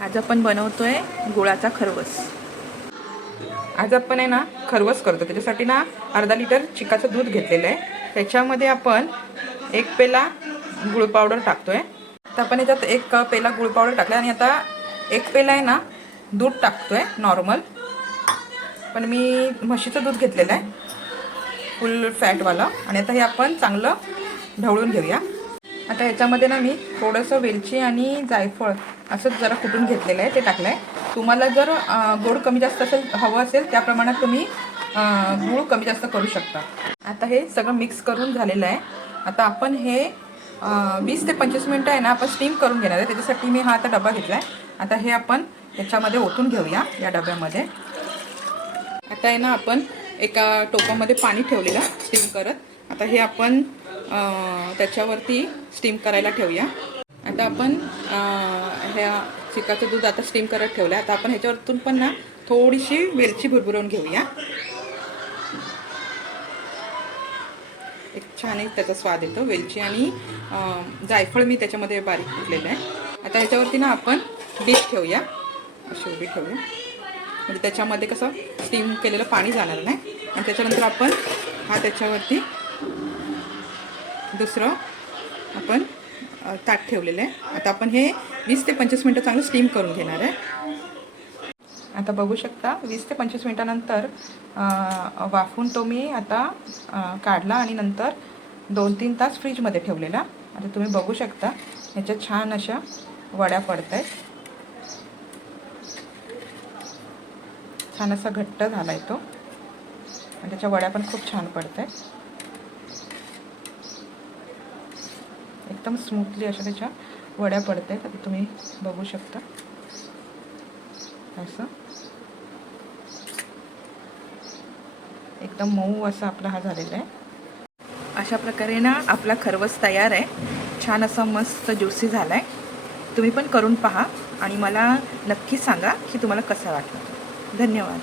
आज आपण बनवतोय गुळाचा खरवस। आज आपण आहे ना खरवस करतो। त्याच्यासाठी ना अर्धा लिटर चिकाचं दूध घेतलेलं आहे। त्याच्यामध्ये आपण 1 पेला गुळ पावडर टाकतोय। आता आपण याच्यात 1 पेला गुळ पावडर टाकला आणि आता 1 पेला आहे ना दूध टाकतोय नॉर्मल। पण मी म्हशीचं दूध घेतलेलं आहे फुल फॅट वाला। आणि आता हे आपण चांगलं ढवळून घेऊया। आता याच्यामध्ये ना मी थोडंसं वेलची आणि जायफळ असं जरा कुटून घेतलेलं आहे ते टाकलं आहे। तुम्हाला जर गोड कमी जास्त हवं असेल त्या प्रमाणात तुम्ही गूळ कमी जास्त करू शकता। आता हे सगळं मिक्स करून झालेलं आहे। आता आपण हे 20 ते 25 मिनिटं आहे ना आपण स्टीम करून घेणार आहे। त्याच्यासाठी मी हा आता डबा घेतला आहे। आता हे आपण याच्यामध्ये ओतून घेऊया या डब्यामध्ये। आता आहे ना आपण एका टोपामध्ये पाणी ठेवलेलं स्टीम करत। आता हे आपण त्याच्यावरती स्टीम करायला ठेवूया। आता आपण ह्या चिकाचं दूध आता स्टीम करत ठेवलं आहे। आता आपण ह्याच्यावरतून पण ना थोडीशी वेलची भुरभुरवून घेऊया। एक छान एक त्याचा स्वाद येतो। वेलची आणि जायफळ मी त्याच्यामध्ये बारीक कुटलेलं आहे। आता ह्याच्यावरती ना आपण डिश ठेवूया, अशी उभी ठेवूया, म्हणजे त्याच्यामध्ये कसं स्टीम केलेलं पाणी जाणार नाही। आणि त्याच्यानंतर आपण त्याच्यावरती दुसरं आपण ताट ठेवलेलं आहे। आता आपण हे 20 ते 25 मिनिटं चांगलं स्टीम करून घेणार आहे। आता बघू शकता 20 ते 25 मिनिटानंतर वाफून तो मी आता काढला आणि नंतर 2-3 तास फ्रीजमध्ये ठेवलेला। आता तुम्ही बघू शकता ह्याच्या छान अशा वड्या पडत आहेत। छान असा घट्ट झाला आहे तो आणि त्याच्या वड्या पण खूप छान पडत आहेत। एकदम स्मूथली अशा त्याच्या वड्या पडत आहेत। आता तुम्ही बघू शकता असं एकदम मऊ असा आपला हा झालेला आहे। अशा प्रकारे ना आपला खरवस तयार आहे। छान असा मस्त ज्युसी झाला आहे। तुम्ही पण करून पहा आणि मला नक्की सांगा की तुम्हाला कसा वाटला। धन्यवाद।